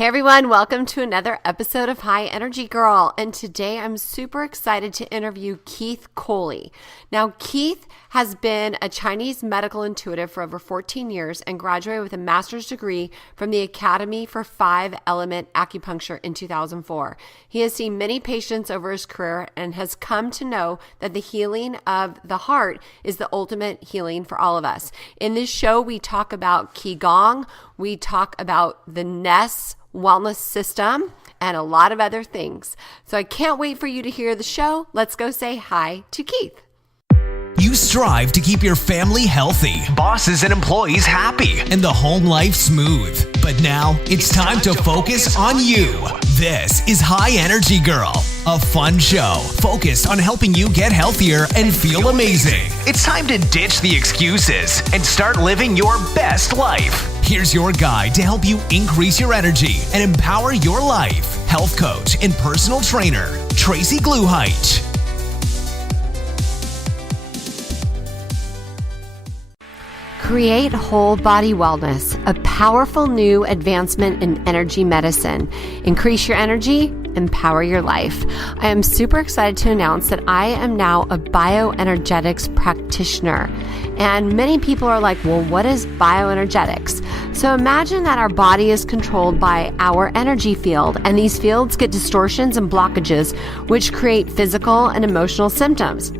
Hey everyone, welcome to another episode of High Energy Girl. And today I'm super excited to interview Keith Coley. Now, Keith has been a Chinese medical intuitive for over 14 years and graduated with a master's degree from the Academy for Five Element Acupuncture in 2004. He has seen many patients over his career and has come to know that the healing of the heart is the ultimate healing for all of us. In this show, we talk about Gong, we talk about the NES wellness system, and a lot of other things. So I can't wait for you to hear the show. Let's go say hi to Keith. You strive to keep your family healthy, bosses and employees happy, and the home life smooth. But now it's time to focus on you. This is High Energy Girl, a fun show focused on helping you get healthier and feel amazing. It's time to ditch the excuses and start living your best life. Here's your guide to help you increase your energy and empower your life. Health coach and personal trainer, Tracy Gluheit. Create Whole Body Wellness, a powerful new advancement in energy medicine. Increase your energy, empower your life. I am super excited to announce that I am now a bioenergetics practitioner. And many people are like, well, what is bioenergetics? So imagine that our body is controlled by our energy field, and these fields get distortions and blockages, which create physical and emotional symptoms.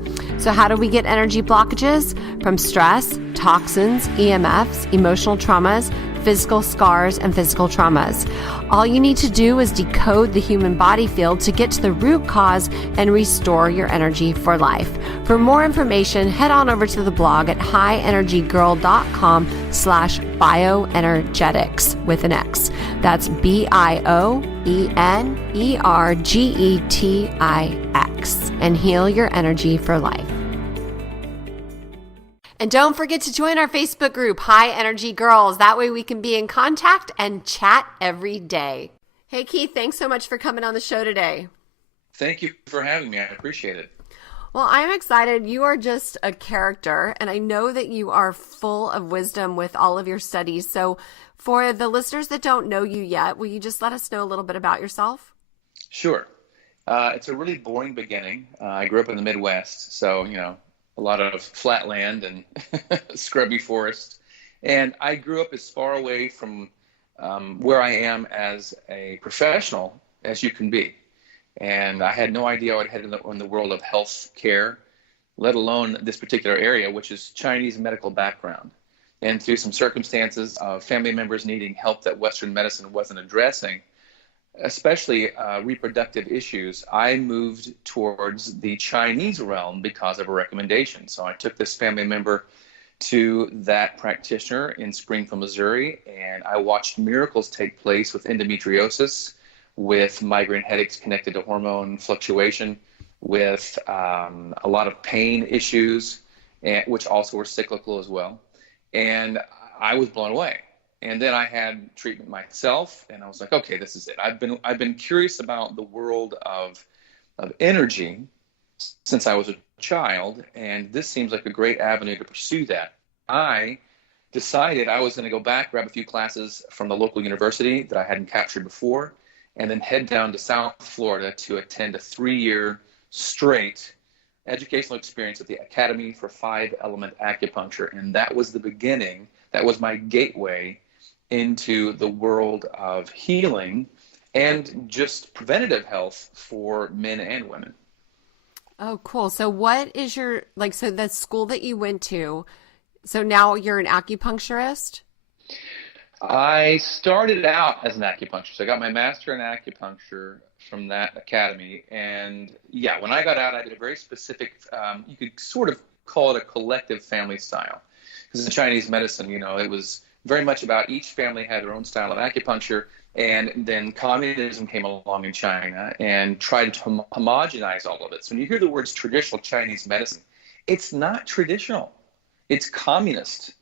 So how do we get energy blockages? From stress, toxins, EMFs, emotional traumas, physical scars, and physical traumas. All you need to do is decode the human body field to get to the root cause and restore your energy for life. For more information, head on over to the blog at highenergygirl.com/bioenergetics with an X. That's BIOENERGETIX, and heal your energy for life. And don't forget to join our Facebook group, High Energy Girls. That way we can be in contact and chat every day. Hey, Keith, thanks so much for coming on the show today. Thank you for having me. I appreciate it. Well, I'm excited. You are just a character, and I know that you are full of wisdom with all of your studies. So for the listeners that don't know you yet, will you just let us know a little bit about yourself? Sure. It's a really boring beginning. I grew up in the Midwest, so, a lot of flat land and scrubby forest. And I grew up as far away from where I am as a professional as you can be. And I had no idea I would head in the world of health care, let alone this particular area, which is Chinese medical background. And through some circumstances of family members needing help that Western medicine wasn't addressing, especially reproductive issues, I moved towards the Chinese realm because of a recommendation. So I took this family member to that practitioner in Springfield, Missouri, and I watched miracles take place with endometriosis, with migraine headaches connected to hormone fluctuation, with a lot of pain issues, which also were cyclical as well. And I was blown away. And then I had treatment myself, and I was like, okay, this is it. I've been curious about the world of energy since I was a child, and this seems like a great avenue to pursue that. I decided I was going to go back, grab a few classes from the local university that I hadn't captured before, and then head down to South Florida to attend a 3-year straight educational experience at the Academy for Five Element Acupuncture. And that was the beginning. That was my gateway into the world of healing and just preventative health for men and women. Oh, cool. So what is your, so the school that you went to, so now you're an acupuncturist? I started out as an acupuncturist. I got my master in acupuncture from that academy. And yeah, when I got out, I did a very specific, you could sort of call it a collective family style. Because in Chinese medicine, it was very much about each family had their own style of acupuncture, and then communism came along in China and tried to homogenize all of it. So when you hear the words traditional Chinese medicine, it's not traditional. It's communist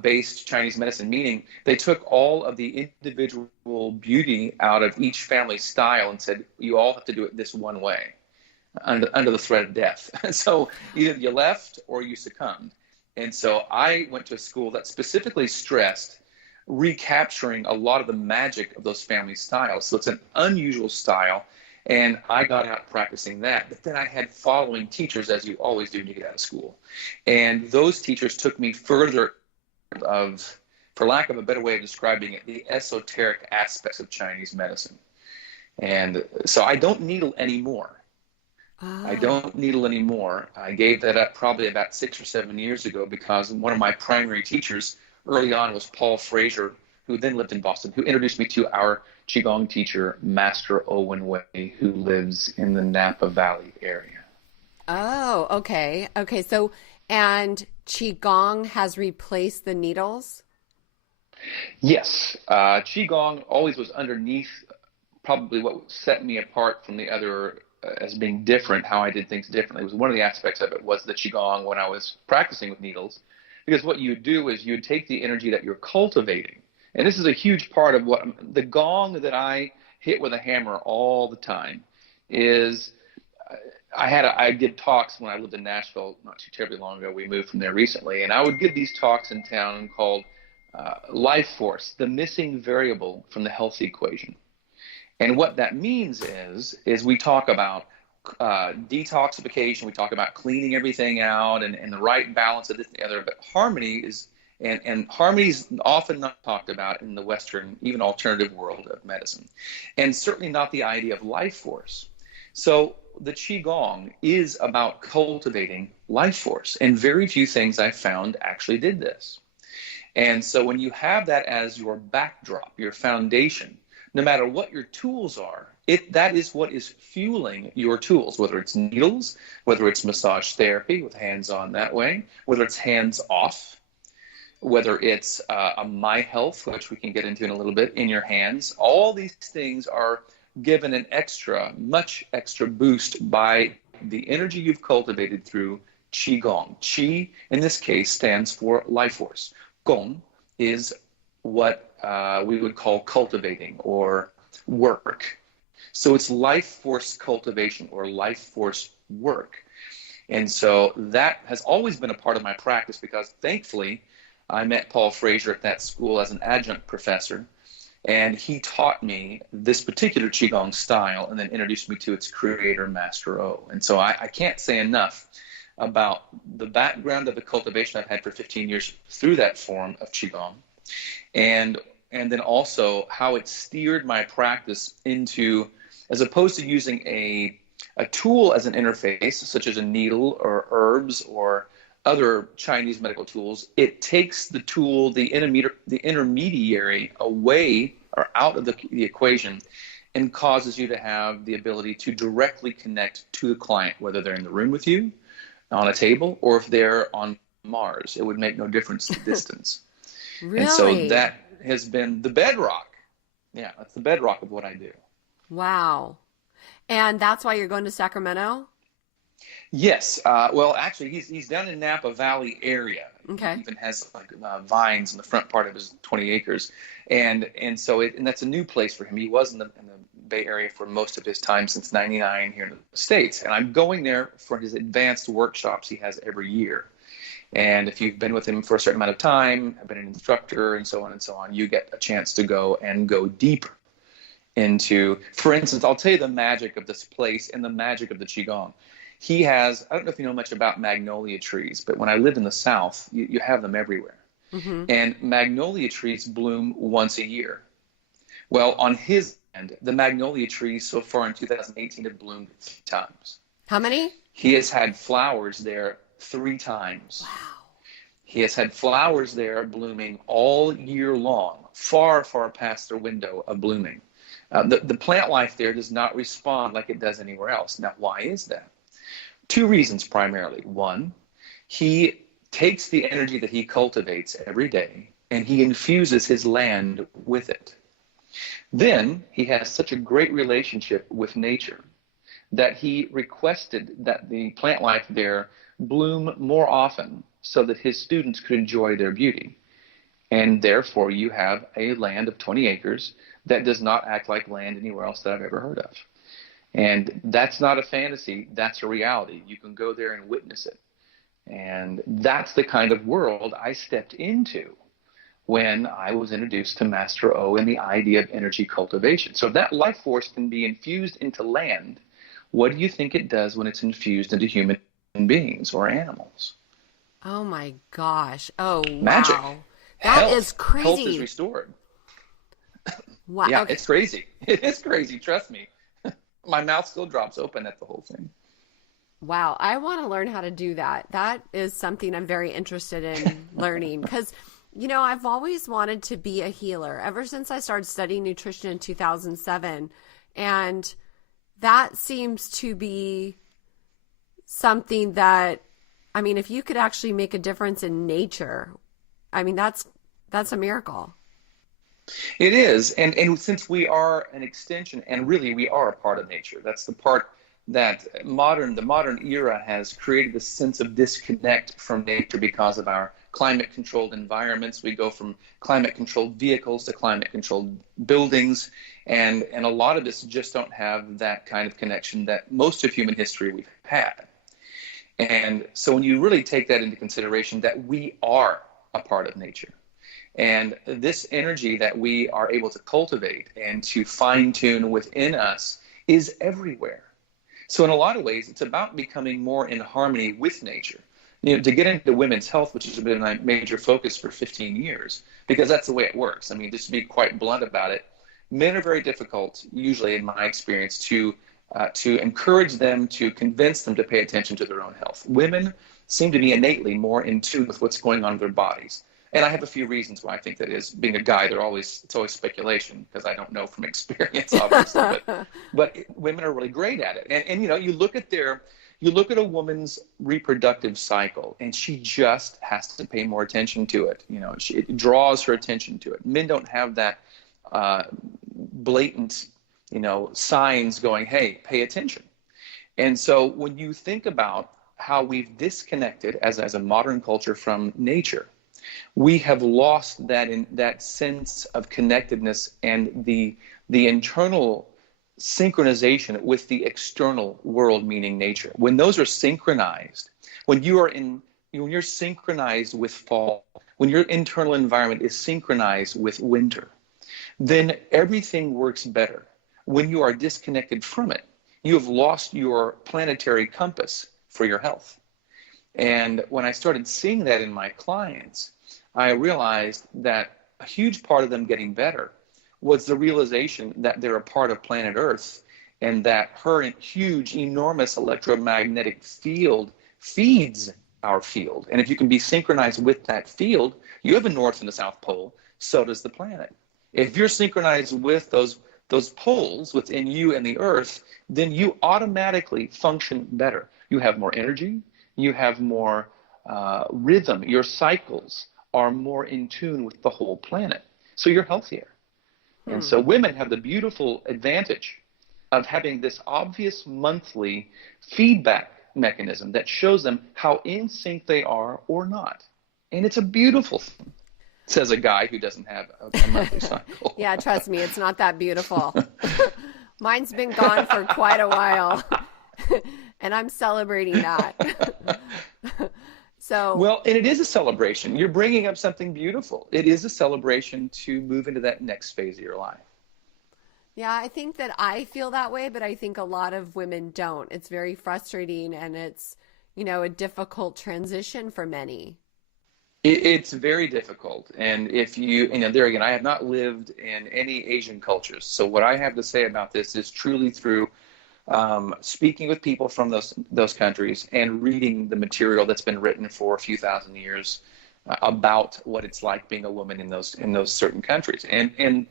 based Chinese medicine, meaning they took all of the individual beauty out of each family style and said, you all have to do it this one way under the threat of death. So either you left or you succumbed. And so I went to a school that specifically stressed recapturing a lot of the magic of those family styles. So it's an unusual style, and I got out practicing that. But then I had following teachers, as you always do when you get out of school. And those teachers took me further of, for lack of a better way of describing it, the esoteric aspects of Chinese medicine. And so I don't needle anymore. I don't needle anymore. I gave that up probably about 6 or 7 years ago because one of my primary teachers early on was Paul Frazier, who then lived in Boston, who introduced me to our Qigong teacher, Master Owen Wei, who lives in the Napa Valley area. Oh, okay. Okay. So, and Qigong has replaced the needles? Yes. Qigong always was underneath probably what set me apart from the other as being different, how I did things differently. It was one of the aspects of it was the Qigong when I was practicing with needles. Because what you would do is you would take the energy that you're cultivating, and this is a huge part of what the gong that I hit with a hammer all the time is. I did talks when I lived in Nashville not too terribly long ago. We moved from there recently, and I would give these talks in town called Life Force, the missing variable from the health equation. And what that means is we talk about detoxification, we talk about cleaning everything out and the right balance of this and the other, but harmony is, and harmony is often not talked about in the Western, even alternative world of medicine, and certainly not the idea of life force. So the Qigong is about cultivating life force, and very few things I've found actually did this. And so when you have that as your backdrop, your foundation, no matter what your tools are, that is what is fueling your tools, whether it's needles, whether it's massage therapy with hands-on that way, whether it's hands-off, whether it's a My Health, which we can get into in a little bit, in your hands. All these things are given an much extra boost by the energy you've cultivated through Qigong. Qi, in this case, stands for life force. Gong is what we would call cultivating or work. So it's life force cultivation or life force work. And so that has always been a part of my practice because thankfully I met Paul Frazier at that school as an adjunct professor, and he taught me this particular Qigong style and then introduced me to its creator, Master O. And so I can't say enough about the background of the cultivation I've had for 15 years through that form of Qigong, and then also how it steered my practice into, as opposed to using a tool as an interface, such as a needle or herbs or other Chinese medical tools, it takes the tool, the intermediary away or out of the equation and causes you to have the ability to directly connect to the client, whether they're in the room with you, on a table, or if they're on Mars. It would make no difference to distance. Really? And so that has been the bedrock. Yeah, that's the bedrock of what I do. Wow. And that's why you're going to Sacramento? Yes. Well, actually, he's down in Napa Valley area. Okay. He even has like vines in the front part of his 20 acres, and so that's a new place for him. He was in the Bay Area for most of his time since '99 here in the States, and I'm going there for his advanced workshops he has every year. And if you've been with him for a certain amount of time, have been an instructor, and so on, you get a chance to go deeper into, for instance, I'll tell you the magic of this place and the magic of the Qigong. He has, I don't know if you know much about magnolia trees, but when I lived in the South, you have them everywhere. Mm-hmm. And magnolia trees bloom once a year. Well, on his end, the magnolia trees so far in 2018 have bloomed 3 times. How many? He has had flowers there 3 times. Wow. He has had flowers there blooming all year long, far, far past their window of blooming. The plant life there does not respond like it does anywhere else. Now, why is that? 2 reasons primarily. One, he takes the energy that he cultivates every day and he infuses his land with it. Then he has such a great relationship with nature that he requested that the plant life there bloom more often so that his students could enjoy their beauty. And therefore you have a land of 20 acres that does not act like land anywhere else that I've ever heard of. And that's not a fantasy, that's a reality. You can go there and witness it. And that's the kind of world I stepped into when I was introduced to Master O and the idea of energy cultivation. So if that life force can be infused into land, what do you think it does when it's infused into human beings or animals? Oh my gosh. Oh, Magic. wow. That is crazy. Health is restored. Wow. Yeah, Okay. it's crazy. It is crazy. Trust me. My mouth still drops open at the whole thing. Wow. I want to learn how to do that. That is something I'm very interested in learning because, I've always wanted to be a healer ever since I started studying nutrition in 2007. And that seems to be something that, if you could actually make a difference in nature, that's a miracle. It is. And since we are an extension, and really we are a part of nature, that's the part that the modern era has created this sense of disconnect from nature because of our climate-controlled environments. We go from climate-controlled vehicles to climate-controlled buildings, and a lot of us just don't have that kind of connection that most of human history we've had. And so when you really take that into consideration, that we are a part of nature, and this energy that we are able to cultivate and to fine-tune within us is everywhere. So in a lot of ways, it's about becoming more in harmony with nature. To get into women's health, which has been my major focus for 15 years, because that's the way it works. Just to be quite blunt about it, men are very difficult, usually in my experience, to encourage them, to convince them to pay attention to their own health. Women seem to be innately more in tune with what's going on in their bodies. And I have a few reasons why I think that is. Being a guy, it's always speculation because I don't know from experience, obviously. but women are really great at it. And you look at a woman's reproductive cycle, and she just has to pay more attention to it. It draws her attention to it. Men don't have that blatant, signs going, hey, pay attention. And so when you think about how we've disconnected as a modern culture from nature, we have lost that sense of connectedness and the internal synchronization with the external world, meaning nature. When those are synchronized, when you're synchronized with fall, when your internal environment is synchronized with winter, then everything works better. When you are disconnected from it, you have lost your planetary compass for your health. And when I started seeing that in my clients, I realized that a huge part of them getting better was the realization that they're a part of planet Earth, and that her huge, enormous electromagnetic field feeds our field. And if you can be synchronized with that field, you have a North and a South Pole, so does the planet. If you're synchronized with those poles within you and the Earth, then you automatically function better. You have more energy, you have more rhythm, your cycles are more in tune with the whole planet. So you're healthier. And so women have the beautiful advantage of having this obvious monthly feedback mechanism that shows them how in sync they are or not. And it's a beautiful thing, says a guy who doesn't have a monthly cycle. Yeah, trust me, it's not that beautiful. Mine's been gone for quite a while, and I'm celebrating that. Well, and it is a celebration. You're bringing up something beautiful. It is a celebration to move into that next phase of your life. Yeah, I think that I feel that way, but I think a lot of women don't. It's very frustrating, and it's, a difficult transition for many. It's very difficult. And if there again, I have not lived in any Asian cultures. So what I have to say about this is truly through speaking with people from those countries and reading the material that's been written for a few thousand years about what it's like being a woman in those certain countries. And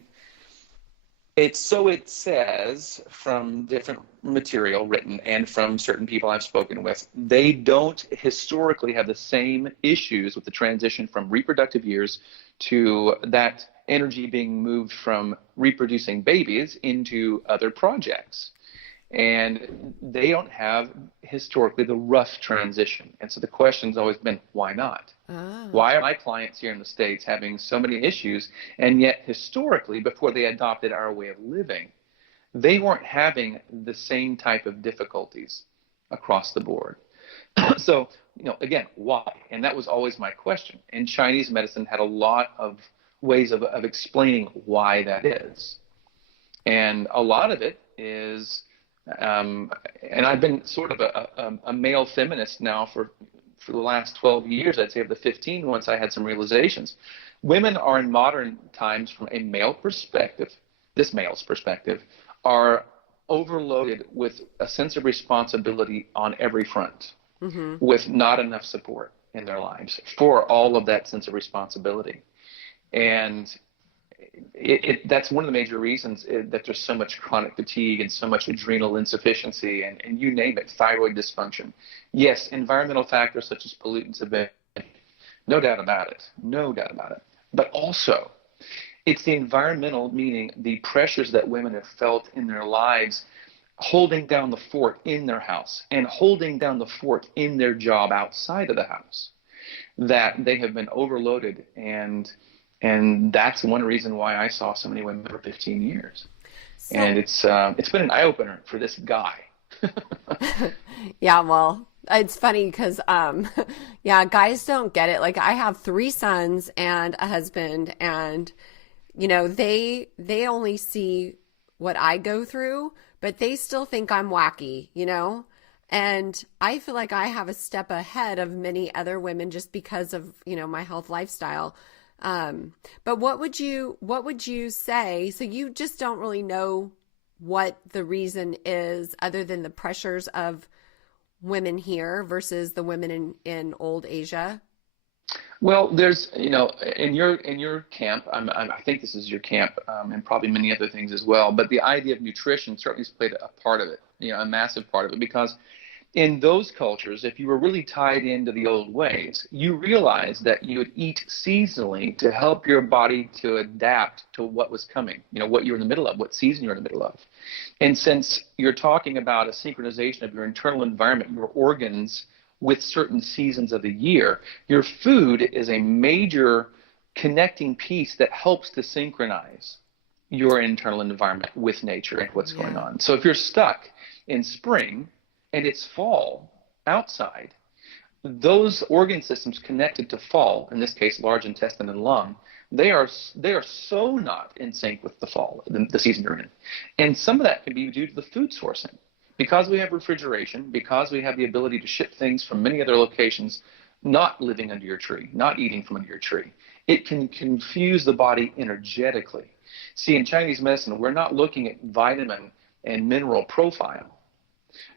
it says from different material written and from certain people I've spoken with, they don't historically have the same issues with the transition from reproductive years to that energy being moved from reproducing babies into other projects. And they don't have historically the rough transition. And so the question's always been, why not? Why are my clients here in the States having so many issues? And yet historically, before they adopted our way of living, they weren't having the same type of difficulties across the board. So, again, why? And that was always my question. And Chinese medicine had a lot of ways of explaining why that is. And a lot of it is, and I've been sort of a male feminist now for the last 12 years, I'd say of the 15, once I had some realizations. Women are in modern times, from a male perspective, this male's perspective, are overloaded with a sense of responsibility on every front, with not enough support in their lives for all of that sense of responsibility. And that's one of the major reasons that there's so much chronic fatigue and so much adrenal insufficiency and you name it, thyroid dysfunction. Yes, environmental factors such as pollutants have been, no doubt about it. But also, it's the environmental, meaning the pressures that women have felt in their lives, holding down the fort in their house and holding down the fort in their job outside of the house, that they have been overloaded. And that's one reason why I saw so many women for 15 years. So, and it's been an eye-opener for this guy. Yeah, well, it's funny because, guys don't get it. Like, I have 3 sons and a husband, and, they only see what I go through, but they still think I'm wacky, And I feel like I have a step ahead of many other women just because of, my health lifestyle. But what would you say? So you just don't really know what the reason is other than the pressures of women here versus the women in old Asia? Well, there's, in your camp, I think this is your camp, and probably many other things as well, but the idea of nutrition certainly has played a part of it, a massive part of it, because in those cultures, if you were really tied into the old ways, you realized that you would eat seasonally to help your body to adapt to what was coming, what you're in the middle of, what season you're in the middle of. And since you're talking about a synchronization of your internal environment, your organs with certain seasons of the year, your food is a major connecting piece that helps to synchronize your internal environment with nature and what's going on. So if you're stuck in spring, and it's fall outside, those organ systems connected to fall, in this case large intestine and lung, they are so not in sync with the fall, the season you're in. And some of that can be due to the food sourcing. Because we have refrigeration, because we have the ability to ship things from many other locations, not living under your tree, not eating from under your tree, it can confuse the body energetically. See, in Chinese medicine, we're not looking at vitamin and mineral profile.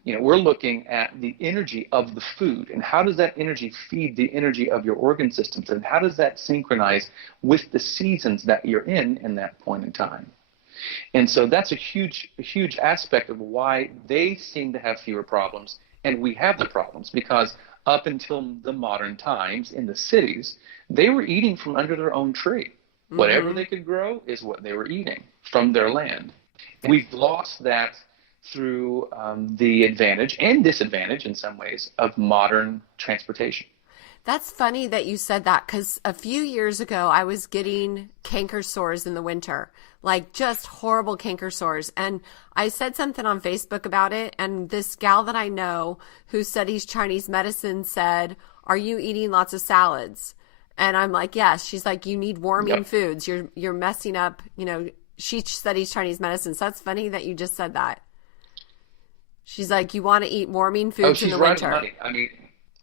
We're looking at the energy of the food and how does that energy feed the energy of your organ systems, and how does that synchronize with the seasons that you're in that point in time. And so that's a huge aspect of why they seem to have fewer problems and we have the problems, because up until the modern times in the cities, they were eating from under their own tree. Whatever they could grow is what they were eating from their land. We've lost that through the advantage and disadvantage in some ways of modern transportation. That's funny that you said that, because a few years ago I was getting canker sores in the winter, like just horrible canker sores. And I said something on Facebook about it, and this gal that I know who studies Chinese medicine said, "Are you eating lots of salads?" And I'm like, "Yes." She's like, "You need warming foods. You're messing up." She studies Chinese medicine, so that's funny that you just said that. She's like, "You want to eat warming foods in the winter." She's right on money. I mean,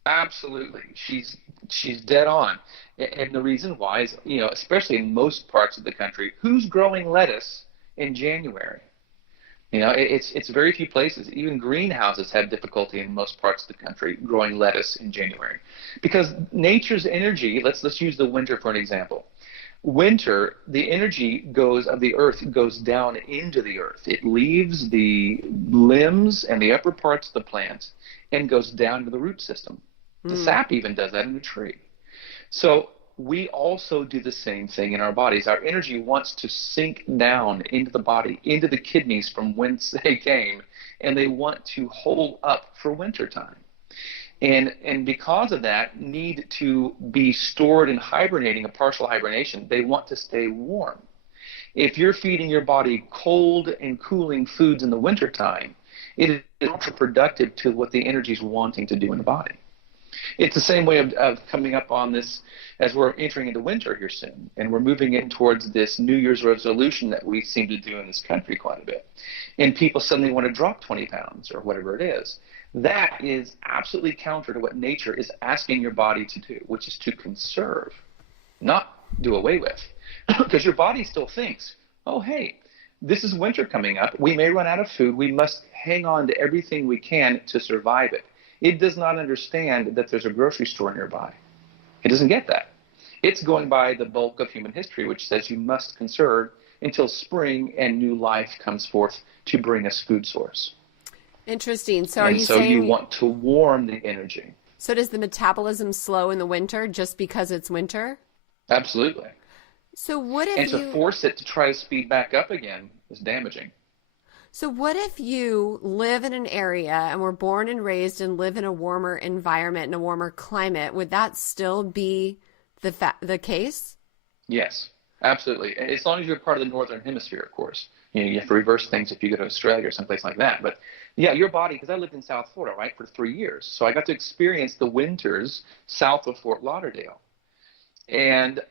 absolutely. She's dead on. And the reason why is, especially in most parts of the country, who's growing lettuce in January? It's very few places. Even greenhouses have difficulty in most parts of the country growing lettuce in January, because nature's energy. Let's use the winter for an example. Winter, the energy of the earth goes down into the earth. It leaves the limbs and the upper parts of the plant and goes down to the root system. The sap even does that in a tree. So we also do the same thing in our bodies. Our energy wants to sink down into the body, into the kidneys from whence they came, and they want to hold up for wintertime. And because of that need to be stored in hibernating, a partial hibernation, they want to stay warm. If you're feeding your body cold and cooling foods in the wintertime, it is counterproductive to what the energy is wanting to do in the body. It's the same way of coming up on this as we're entering into winter here soon, and we're moving in towards this New Year's resolution that we seem to do in this country quite a bit. And people suddenly want to drop 20 pounds or whatever it is. That is absolutely counter to what nature is asking your body to do, which is to conserve, not do away with. Because your body still thinks, oh, hey, this is winter coming up. We may run out of food. We must hang on to everything we can to survive it. It does not understand that there's a grocery store nearby. It doesn't get that. It's going by the bulk of human history, which says you must conserve until spring and new life comes forth to bring us food source. Interesting. So you want to warm the energy. So does the metabolism slow in the winter just because it's winter? Absolutely. So what if to force it to try to speed back up again is damaging. So what if you live in an area and were born and raised and live in a warmer environment and a warmer climate? Would that still be the case? Yes, absolutely. As long as you're part of the northern hemisphere, of course. You have to reverse things if you go to Australia or someplace like that. But yeah, your body, because I lived in South Florida, right, for 3 years. So I got to experience the winters south of Fort Lauderdale. And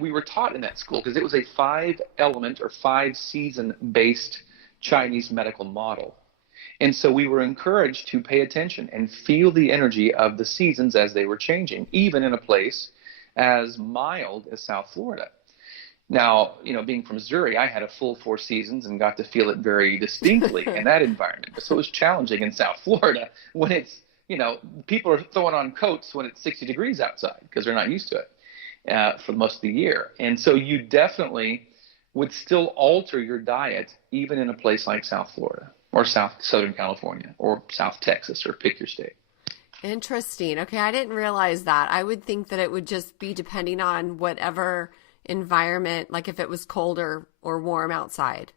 we were taught in that school because it was a 5-element or 5-season based Chinese medical model. And so we were encouraged to pay attention and feel the energy of the seasons as they were changing, even in a place as mild as South Florida. Now, being from Missouri, I had a full 4 seasons and got to feel it very distinctly in that environment. So it was challenging in South Florida when it's, people are throwing on coats when it's 60 degrees outside because they're not used to it for most of the year. And so you definitely would still alter your diet even in a place like South Florida or Southern California or South Texas, or pick your state. Interesting. Okay, I didn't realize that. I would think that it would just be depending on whatever environment, like if it was cold or warm outside.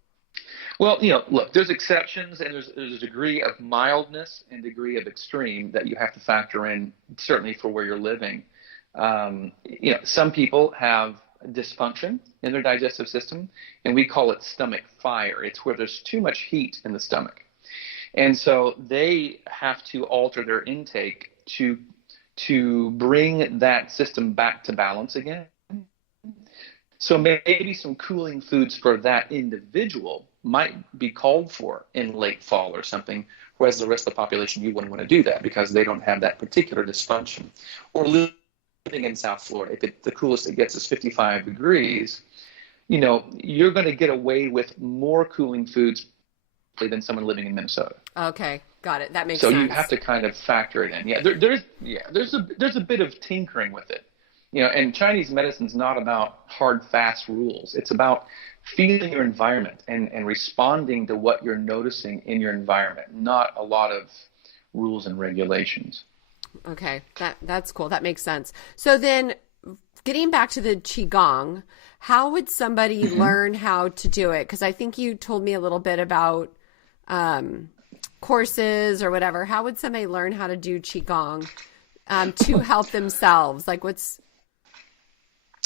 Well, look, there's exceptions, and there's a degree of mildness and degree of extreme that you have to factor in, certainly for where you're living. Some people have dysfunction in their digestive system, and we call it stomach fire. It's where there's too much heat in the stomach. And so they have to alter their intake to bring that system back to balance again. So maybe some cooling foods for that individual might be called for in late fall or something, whereas the rest of the population, you wouldn't want to do that because they don't have that particular dysfunction. Or living in South Florida, if the coolest it gets is 55 degrees, you're going to get away with more cooling foods than someone living in Minnesota. Okay, got it. That makes sense. So you have to kind of factor it in. Yeah, there's a bit of tinkering with it. And Chinese medicine's not about hard, fast rules. It's about feeling your environment and responding to what you're noticing in your environment, not a lot of rules and regulations. Okay, that's cool. That makes sense. So then getting back to the Qigong, how would somebody learn how to do it? Because I think you told me a little bit about courses or whatever. How would somebody learn how to do Qigong to help themselves? Like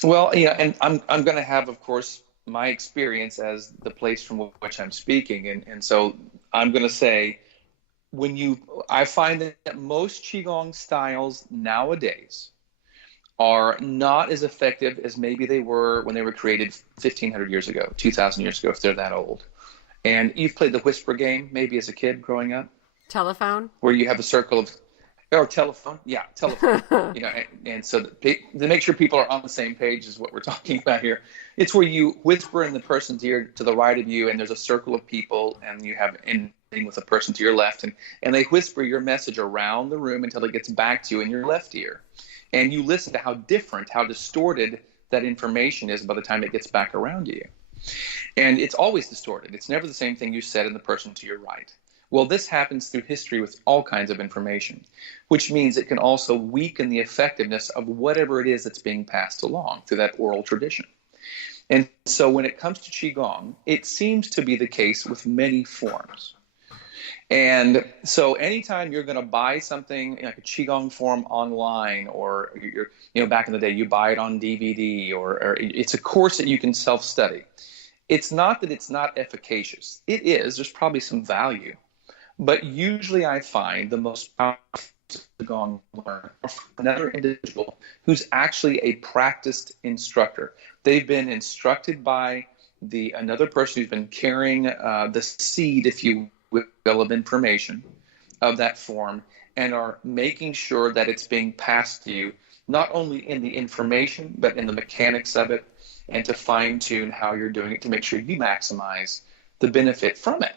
Well, and I'm going to have, of course, my experience as the place from which I'm speaking. And so I'm going to say, I find that most Qigong styles nowadays are not as effective as maybe they were when they were created 1,500 years ago, 2,000 years ago, if they're that old. And you've played the whisper game maybe as a kid growing up? Telephone? Where you have a circle of... Or telephone, yeah, telephone. And so to make sure people are on the same page is what we're talking about here. It's where you whisper in the person's ear to the right of you, and there's a circle of people, and you have ending with a person to your left, and they whisper your message around the room until it gets back to you in your left ear. And you listen to how distorted that information is by the time it gets back around to you. And it's always distorted. It's never the same thing you said in the person to your right. Well, this happens through history with all kinds of information, which means it can also weaken the effectiveness of whatever it is that's being passed along through that oral tradition. And so when it comes to Qigong, it seems to be the case with many forms. And so anytime you're going to buy something like a Qigong form online, or back in the day, you buy it on DVD, or it's a course that you can self-study. It's not that it's not efficacious. It is. There's probably some value. But usually I find the most powerful the Gong learn are from another individual who's actually a practiced instructor. They've been instructed by another person who's been carrying the seed, if you will, of information of that form, and are making sure that it's being passed to you, not only in the information, but in the mechanics of it, and to fine tune how you're doing it to make sure you maximize the benefit from it.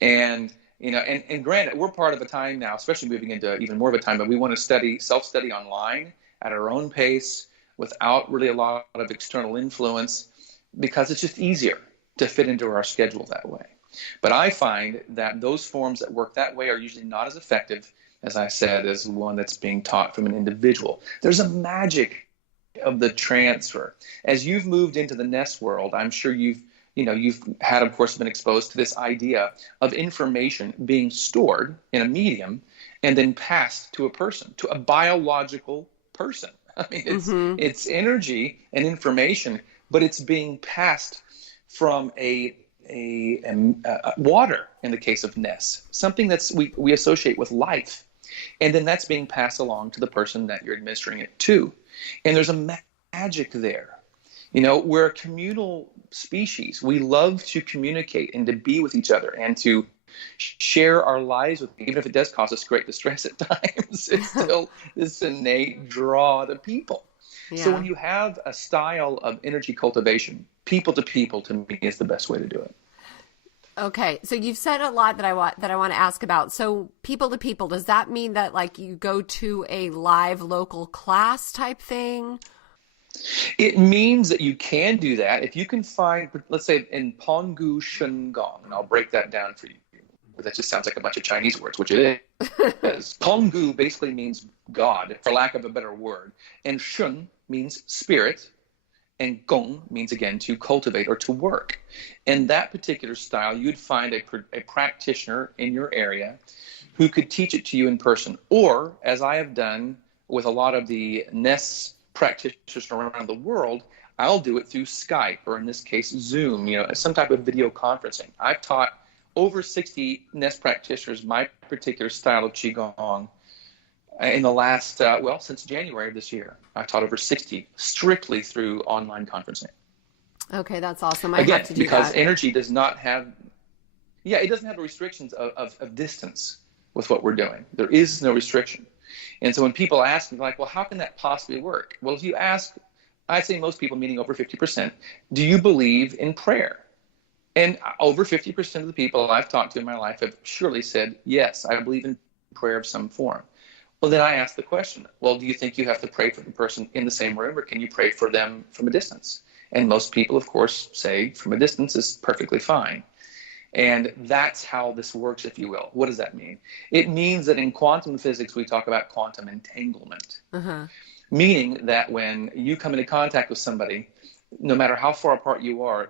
And, you know, and granted, we're part of a time now, especially moving into even more of a time, but we want to self-study online at our own pace without really a lot of external influence, because it's just easier to fit into our schedule that way. But I find that those forms that work that way are usually not as effective, as I said, as one that's being taught from an individual. There's a magic of the transfer. As you've moved into the NES world, I'm sure you've had, of course, been exposed to this idea of information being stored in a medium and then passed to a person, to a biological person. I mean, it's energy and information, but it's being passed from a water in the case of NES, something that's we associate with life, and then that's being passed along to the person that you're administering it to. And there's a magic there. You know, we're a communal species. We love to communicate and to be with each other and to share our lives with, even if it does cause us great distress at times. It's still this innate draw to people. Yeah. So when you have a style of energy cultivation, people to me is the best way to do it. Okay, so you've said a lot that I want to ask about. So people to people, does that mean that like you go to a live local class type thing? It means that you can do that if you can find, let's say in Pongu Shun Gong, and I'll break that down for you. That just sounds like a bunch of Chinese words, which it is. Pongu basically means God, for lack of a better word, and Shun means spirit, and Gong means, again, to cultivate or to work. In that particular style, you'd find a practitioner in your area who could teach it to you in person. Or, as I have done with a lot of the NES practitioners around the world, I'll do it through Skype, or in this case, Zoom, some type of video conferencing. I've taught over 60 NES practitioners my particular style of Qigong in the last, since January of this year. I've taught over 60 strictly through online conferencing. Okay, that's awesome. I have to do because that. Energy does not have, it doesn't have the restrictions of distance with what we're doing. There is no restriction. And so when people ask me, like, well, how can that possibly work? Well, if you ask, I'd say most people, meaning over 50%, do you believe in prayer? And over 50% of the people I've talked to in my life have surely said, yes, I believe in prayer of some form. Well, then I ask the question, well, do you think you have to pray for the person in the same room, or can you pray for them from a distance? And most people, of course, say from a distance is perfectly fine. And that's how this works, if you will. What does that mean? It means that in quantum physics, we talk about quantum entanglement, meaning that when you come into contact with somebody, no matter how far apart you are,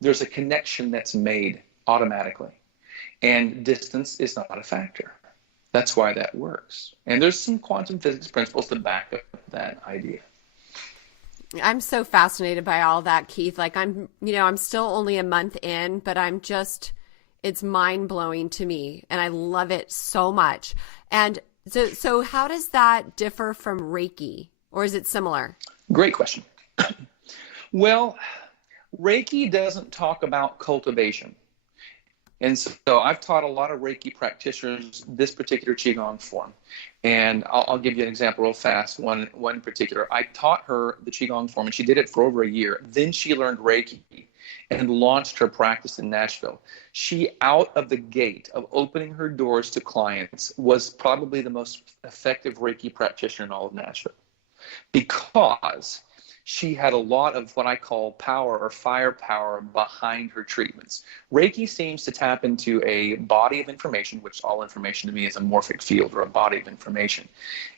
there's a connection that's made automatically. And distance is not a factor. That's why that works. And there's some quantum physics principles to back up that idea. I'm so fascinated by all that, Keith. Like I'm still only a month in, but it's mind blowing to me, and I love it so much. And so how does that differ from Reiki, or is it similar? Great question. Well, Reiki doesn't talk about cultivation. And so I've taught a lot of Reiki practitioners this particular Qigong form. And I'll give you an example real fast, one in particular. I taught her the Qigong form, and she did it for over a year. Then she learned Reiki and launched her practice in Nashville. She, out of the gate of opening her doors to clients, was probably the most effective Reiki practitioner in all of Nashville, because she had a lot of what I call power or firepower behind her treatments. Reiki seems to tap into a body of information, which all information to me is a morphic field or a body of information.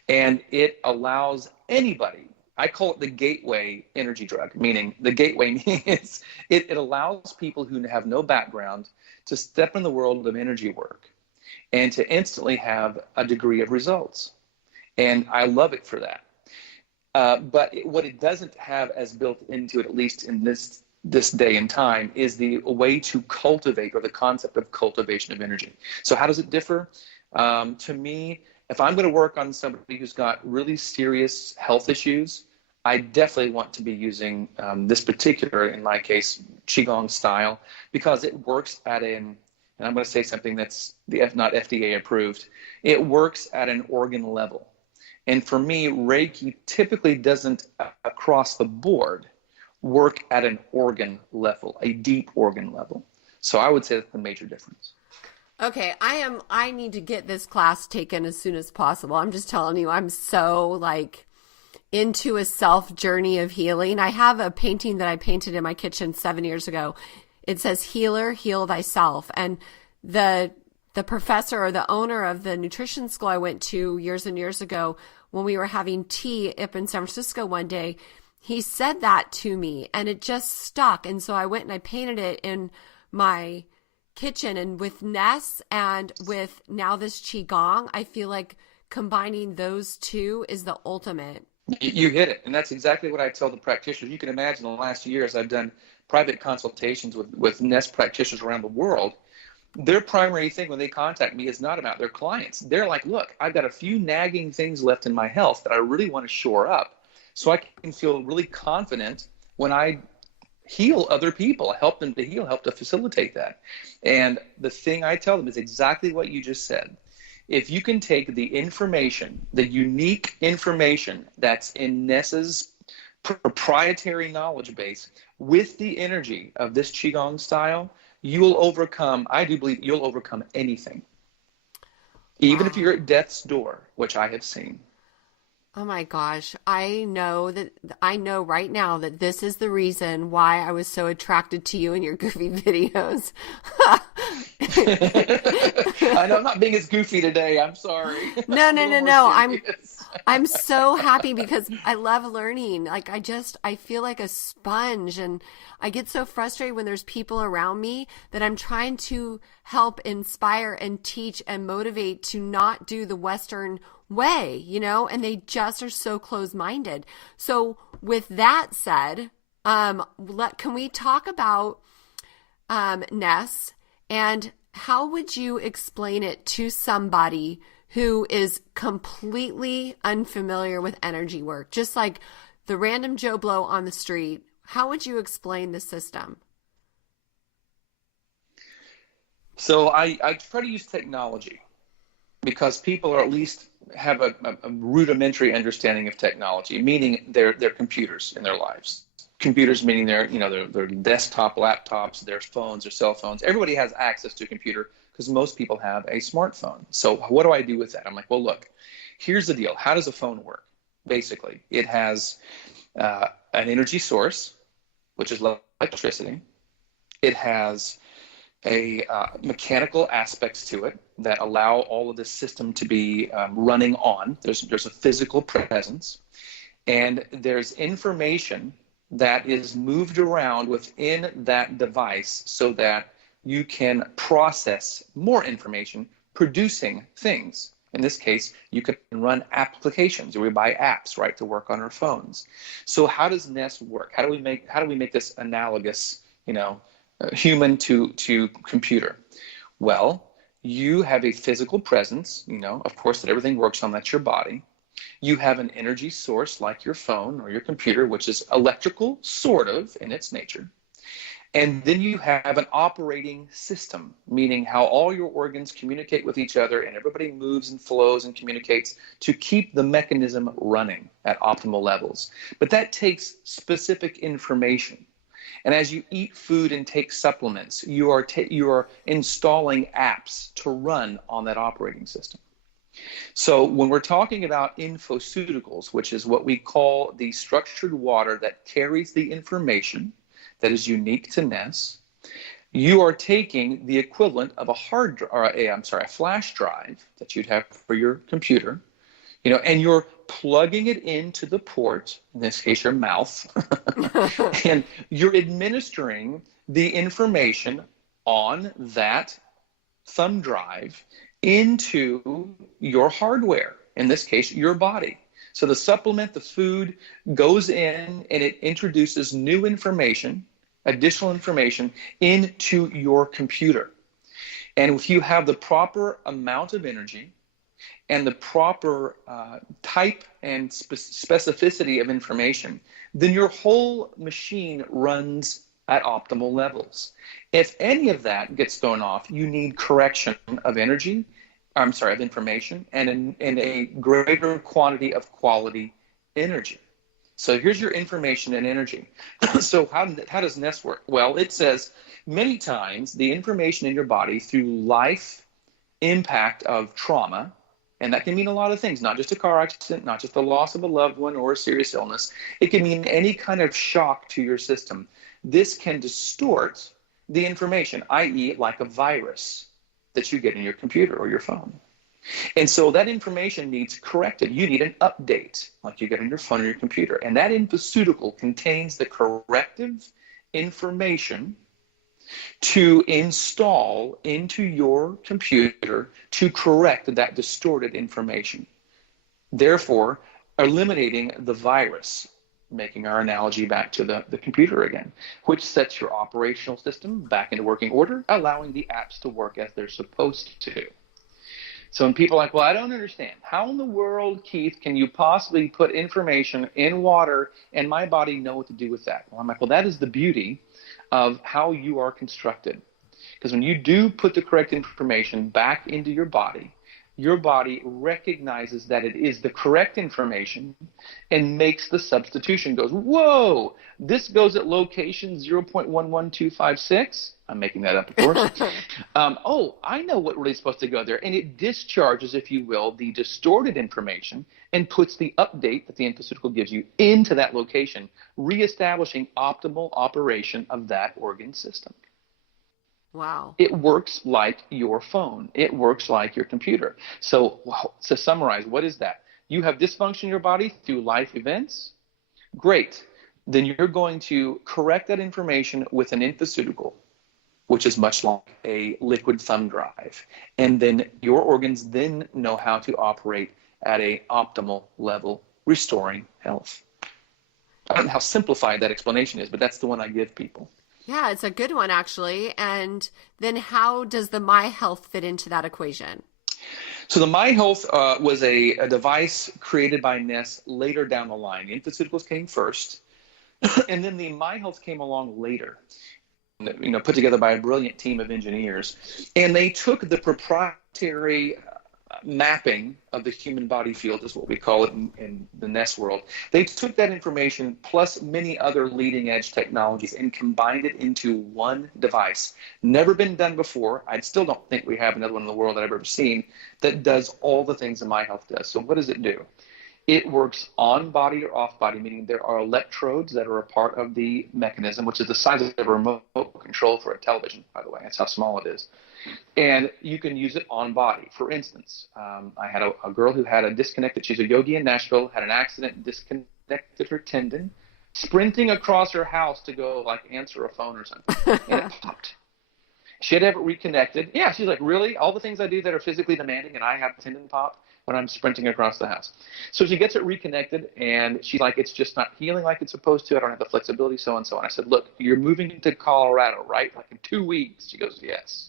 And it allows anybody, I call it the gateway energy drug, meaning the gateway means it allows people who have no background to step in the world of energy work and to instantly have a degree of results. And I love it for that. But what it doesn't have as built into it, at least in this day and time, is the way to cultivate, or the concept of cultivation of energy. So how does it differ? To me, if I'm going to work on somebody who's got really serious health issues, I definitely want to be using this particular, in my case, Qigong style, because it works and I'm going to say something that's not FDA approved, it works at an organ level. And for me, Reiki typically doesn't, across the board, work at an organ level, a deep organ level. So I would say that's the major difference. Okay, I need to get this class taken as soon as possible. I'm just telling you, I'm so like into a self journey of healing. I have a painting that I painted in my kitchen 7 years ago. It says, "Healer, heal thyself." And the professor or the owner of the nutrition school I went to years and years ago, when we were having tea up in San Francisco one day, he said that to me and it just stuck. And so I went and I painted it in my kitchen. And with Ness and with now this Qigong, I feel like combining those two is the ultimate. You hit it. And that's exactly what I tell the practitioners. You can imagine in the last years, I've done private consultations with Ness practitioners around the world. Their primary thing when they contact me is not about their clients. They're like, look, I've got a few nagging things left in my health that I really want to shore up so I can feel really confident when I heal other people, help them to heal, help to facilitate that. And the thing I tell them is exactly what you just said. If you can take the information, the unique information that's in Ness's proprietary knowledge base with the energy of this Qigong style, you will overcome, I do believe you'll overcome anything. Even if you're at death's door, which I have seen. Oh my gosh. I know right now that this is the reason why I was so attracted to you and your goofy videos. I know I'm not being as goofy today. I'm sorry. No. I'm so happy because I love learning. Like I feel like a sponge, and I get so frustrated when there's people around me that I'm trying to help inspire and teach and motivate to not do the Western way, and they just are so closed-minded. So with that said, can we talk about Ness, and how would you explain it to somebody who is completely unfamiliar with energy work, just like the random Joe Blow on the street? How would you explain the system? So I try to use technology because people are at least have a rudimentary understanding of technology, meaning their computers in their lives. Computers meaning their desktop laptops, their phones, their cell phones. Everybody has access to a computer because most people have a smartphone. So what do I do with that? I'm like, well, look, here's the deal. How does a phone work? Basically, it has an energy source, which is electricity. It has a mechanical aspects to it that allow all of the system to be running on. There's a physical presence, and there's information that is moved around within that device so that you can process more information, producing things. In this case, you can run applications, or we buy apps, right, to work on our phones. So how does Nest work? How do we make this analogous, human to computer? Well, you have a physical presence, of course, that everything works on. That's your body. You have an energy source like your phone or your computer, which is electrical, sort of, in its nature. And then you have an operating system, meaning how all your organs communicate with each other and everybody moves and flows and communicates to keep the mechanism running at optimal levels. But that takes specific information. And as you eat food and take supplements, you are installing apps to run on that operating system. So when we're talking about infoceuticals, which is what we call the structured water that carries the information that is unique to Ness, you are taking the equivalent of a flash drive that you'd have for your computer, and you're plugging it into the port, in this case your mouth, and you're administering the information on that thumb drive into your hardware, in this case your body. So the supplement, the food, goes in and it introduces new information, additional information into your computer. And if you have the proper amount of energy, and the proper type and specificity of information, then your whole machine runs at optimal levels. If any of that gets thrown off, you need correction of of information, and a greater quantity of quality energy. So here's your information and energy. So how does NES work? Well, it says many times the information in your body through life impact of trauma, and that can mean a lot of things, not just a car accident, not just the loss of a loved one or a serious illness. It can mean any kind of shock to your system. This can distort the information, i.e. like a virus that you get in your computer or your phone. And so that information needs corrected. You need an update like you get on your phone or your computer. And that infoceutical contains the corrective information to install into your computer to correct that distorted information. Therefore, eliminating the virus, making our analogy back to the computer again, which sets your operational system back into working order, allowing the apps to work as they're supposed to. So when people are like, well, I don't understand. How in the world, Keith, can you possibly put information in water and my body know what to do with that? Well, I'm like, well, that is the beauty of how you are constructed. Because when you do put the correct information back into your body recognizes that it is the correct information and makes the substitution. Goes, whoa, this goes at location 0.11256. I'm making that up, of course. Oh, I know what really is supposed to go there. And it discharges, if you will, the distorted information and puts the update that the infoceutical gives you into that location, reestablishing optimal operation of that organ system. Wow. It works like your phone. It works like your computer. So to summarize, what is that? You have dysfunction in your body through life events? Great. Then you're going to correct that information with an infoceutical, which is much like a liquid thumb drive. And then your organs then know how to operate at an optimal level, restoring health. I don't know how simplified that explanation is, but that's the one I give people. Yeah, it's a good one, actually. And then how does the My Health fit into that equation? So the My Health was a device created by NES later down the line. The infoceuticals came first, and then the My Health came along later, put together by a brilliant team of engineers. And they took the proprietary mapping of the human body field, is what we call it in the NES world. They took that information plus many other leading edge technologies and combined it into one device. Never been done before. I still don't think we have another one in the world that I've ever seen that does all the things that My Health does. So what does it do? It works on body or off body, meaning there are electrodes that are a part of the mechanism, which is the size of a remote control for a television, by the way. That's how small it is. And you can use it on body. For instance, I had a girl who had a disconnected, she's a yogi in Nashville, had an accident, disconnected her tendon, sprinting across her house to go answer a phone or something, and it popped. She had to have it reconnected. Yeah, she's like, really? All the things I do that are physically demanding and I have tendon pop when I'm sprinting across the house. So she gets it reconnected and she's like, it's just not healing like it's supposed to. I don't have the flexibility, so and so. And I said, look, you're moving to Colorado, right? Like in 2 weeks. She goes, yes.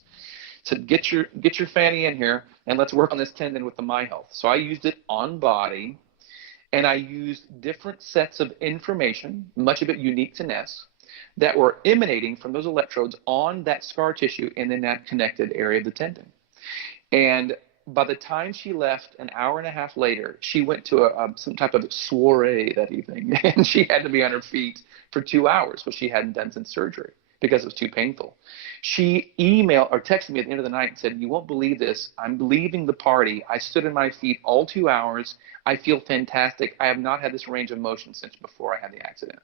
So get your fanny in here and let's work on this tendon with the My Health. So I used it on body and I used different sets of information, much of it unique to NES, that were emanating from those electrodes on that scar tissue and in that connected area of the tendon. And by the time she left, an hour and a half later, she went to some type of soiree that evening, and she had to be on her feet for 2 hours, which she hadn't done since surgery because it was too painful. She emailed or texted me at the end of the night and said, you won't believe this. I'm leaving the party. I stood on my feet all 2 hours. I feel fantastic. I have not had this range of motion since before I had the accident.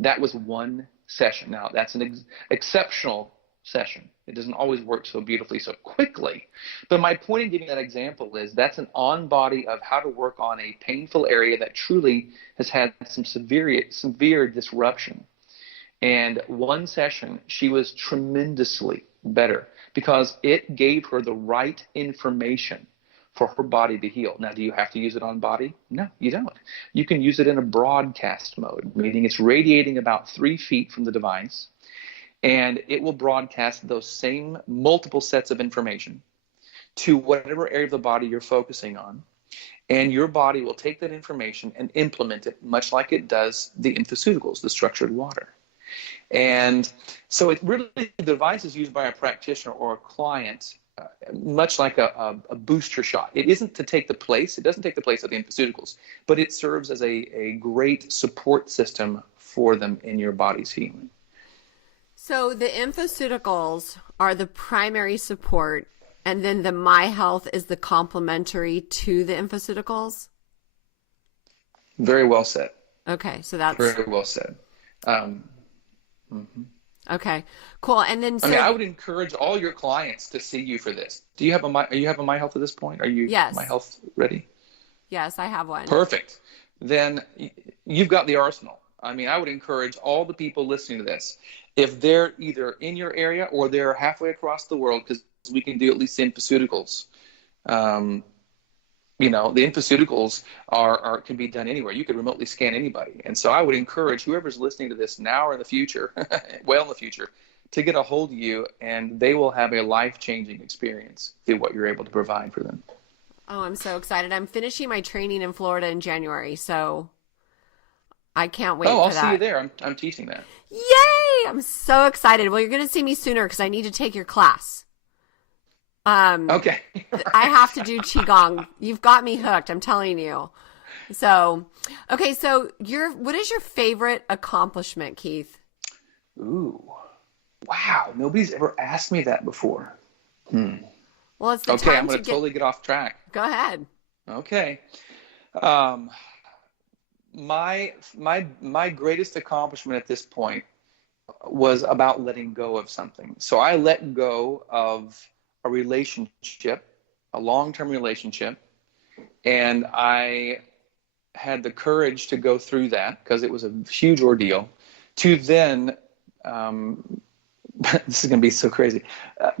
That was one session. Now, that's an exceptional session. It doesn't always work so beautifully, so quickly. But my point in giving that example is that's an on-body of how to work on a painful area that truly has had some severe disruption. And one session, she was tremendously better because it gave her the right information for her body to heal. Now, do you have to use it on body? No, you don't. You can use it in a broadcast mode, meaning it's radiating about 3 feet from the device, and it will broadcast those same multiple sets of information to whatever area of the body you're focusing on. And your body will take that information and implement it, much like it does the infoceuticals, the structured water. And so it really, the device is used by a practitioner or a client, much like a booster shot. It isn't to take the place, it doesn't take the place of the infoceuticals, but it serves as a great support system for them in your body's healing. So the infoceuticals are the primary support, and then the My Health is the complementary to the infoceuticals? Very well said. Okay, so that's... Very well said. Okay, cool. And then, so, I mean, I would encourage all your clients to see you for this. Do you have a My Health at this point? Are you Yes. My Health ready? Yes, I have one. Perfect. Then you've got the arsenal. I mean, I would encourage all the people listening to this, if they're either in your area or they're halfway across the world, because we can do at least the infoceuticals. You know, the infoceuticals can be done anywhere. You could remotely scan anybody. And so I would encourage whoever's listening to this now or in the future, well in the future, to get a hold of you, and they will have a life-changing experience through what you're able to provide for them. Oh, I'm so excited. I'm finishing my training in Florida in January, so I can't wait for that. Oh, I'll see you there. I'm teaching that. Yay! I'm so excited. Well, you're going to see me sooner because I need to take your class. Okay. I have to do Qigong. You've got me hooked, I'm telling you. So, okay, so what is your favorite accomplishment, Keith? Ooh, wow. Nobody's ever asked me that before. Well, it's the Okay, time I'm going to totally get off track. Go ahead. Okay. My greatest accomplishment at this point was about letting go of something. So I let go of a relationship, a long-term relationship, and I had the courage to go through that because it was a huge ordeal, to then, this is going to be so crazy,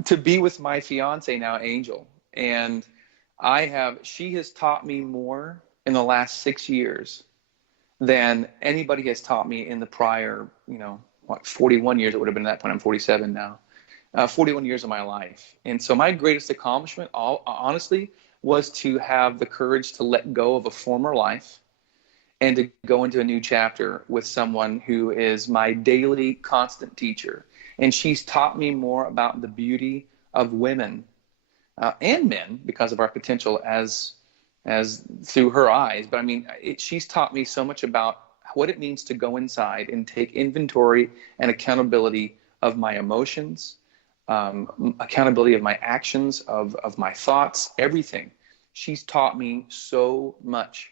to be with my fiance now, Angel. And she has taught me more in the last 6 years than anybody has taught me in the prior, 41 years it would have been at that point. I'm 47 now. 41 years of my life. And so my greatest accomplishment, honestly, was to have the courage to let go of a former life and to go into a new chapter with someone who is my daily constant teacher. And she's taught me more about the beauty of women and men because of our potential as through her eyes. But I mean, she's taught me so much about what it means to go inside and take inventory and accountability of my emotions, accountability of my actions, of my thoughts, everything. She's taught me so much.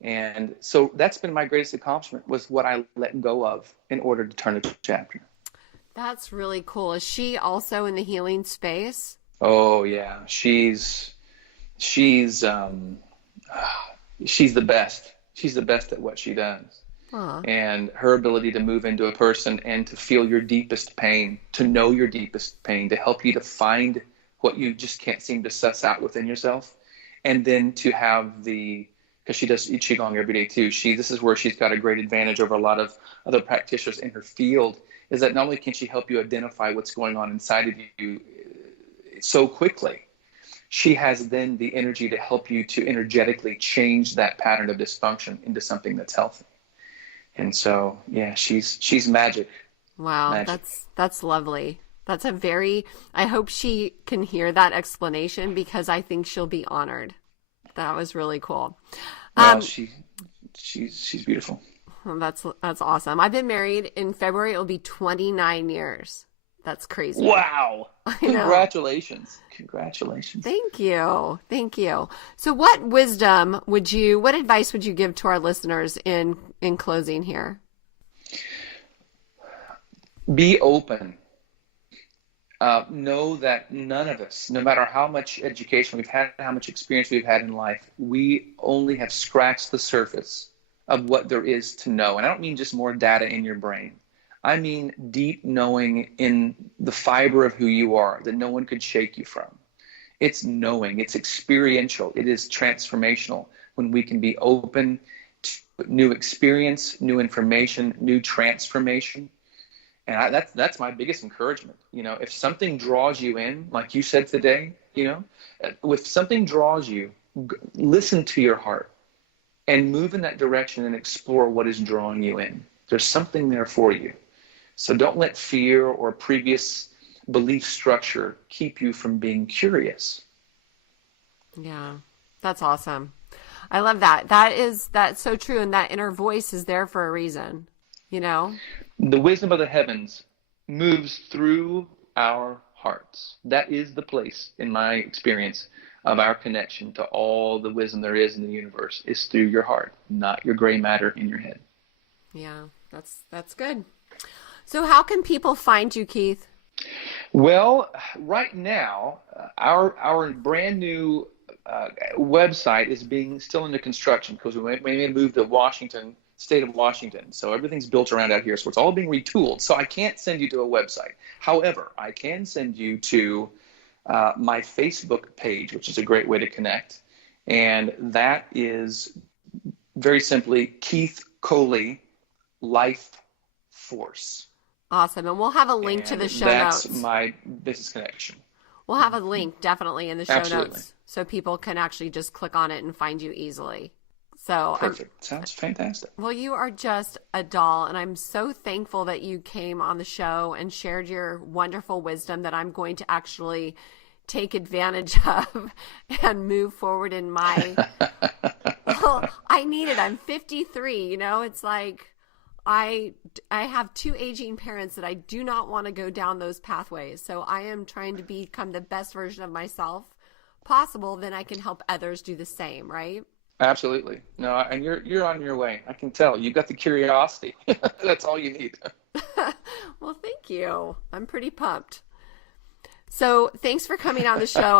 And so that's been my greatest accomplishment, was what I let go of in order to turn a chapter. That's really cool. Is she also in the healing space? Oh yeah. She's the best. She's the best at what she does. And her ability to move into a person and to feel your deepest pain, to know your deepest pain, to help you to find what you just can't seem to suss out within yourself. And then to have because she does Qigong every day too. This is where she's got a great advantage over a lot of other practitioners in her field, is that not only can she help you identify what's going on inside of you so quickly, she has then the energy to help you to energetically change that pattern of dysfunction into something that's healthy. And so, yeah, she's magic. Wow, magic. That's lovely. I hope she can hear that explanation, because I think she'll be honored. That was really cool. Well, she's beautiful. That's awesome. I've been married. In February, it'll be 29 years. That's crazy. Wow. I know. Congratulations. Thank you. So what advice would you give to our listeners in closing here? Be open. Know that none of us, no matter how much education we've had, how much experience we've had in life, we only have scratched the surface of what there is to know. And I don't mean just more data in your brain. I mean deep knowing in the fiber of who you are that no one could shake you from. It's knowing, it's experiential, it is transformational when we can be open to new experience, new information, new transformation. And that's my biggest encouragement. If something draws you in, like you said today, if something draws you, listen to your heart and move in that direction and explore what is drawing you in. There's something there for you. So don't let fear or previous belief structure keep you from being curious. Yeah, that's awesome. I love that. That's so true. And that inner voice is there for a reason, The wisdom of the heavens moves through our hearts. That is the place, in my experience, of our connection to all the wisdom there is in the universe, is through your heart, not your gray matter in your head. Yeah, that's good. So how can people find you, Keith? Well, right now, our brand new website is still under construction because we made a move to Washington, state of Washington. So everything's built around out here. So it's all being retooled. So I can't send you to a website. However, I can send you to my Facebook page, which is a great way to connect. And that is very simply Keith Coley Life Force. Awesome. And we'll have a link to the show notes. That's my business connection. We'll have a link definitely in the show Absolutely. notes so people can actually just click on it and find you easily. So Perfect. Sounds fantastic. Well, you are just a doll, and I'm so thankful that you came on the show and shared your wonderful wisdom that I'm going to actually take advantage of and move forward in my well, I need it. I'm 53, it's like I have two aging parents that I do not want to go down those pathways. So I am trying to become the best version of myself possible. Then I can help others do the same, right? Absolutely. No, and you're on your way. I can tell. You've got the curiosity. That's all you need. Well, thank you. I'm pretty pumped. So thanks for coming on the show.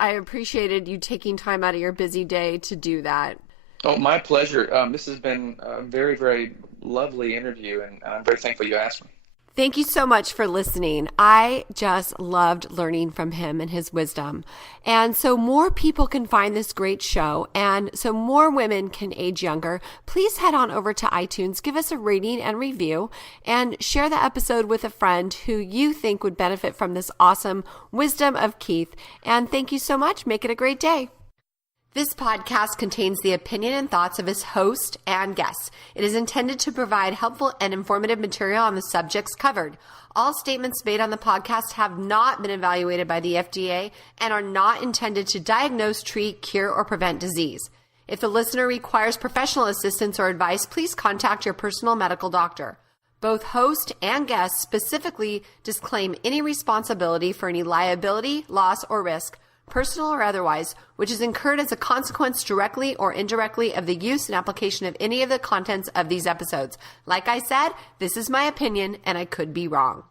I appreciated you taking time out of your busy day to do that. Oh, my pleasure. This has been a very, very lovely interview, and I'm very thankful you asked me. Thank you so much for listening. I just loved learning from him and his wisdom. And so more people can find this great show, and so more women can age younger, please head on over to iTunes, give us a rating and review, and share the episode with a friend who you think would benefit from this awesome wisdom of Keith. And thank you so much. Make it a great day. This podcast contains the opinion and thoughts of its host and guests. It is intended to provide helpful and informative material on the subjects covered. All statements made on the podcast have not been evaluated by the FDA and are not intended to diagnose, treat, cure, or prevent disease. If the listener requires professional assistance or advice, please contact your personal medical doctor. Both host and guest specifically disclaim any responsibility for any liability, loss, or risk, personal or otherwise, which is incurred as a consequence directly or indirectly of the use and application of any of the contents of these episodes. Like I said, this is my opinion and I could be wrong.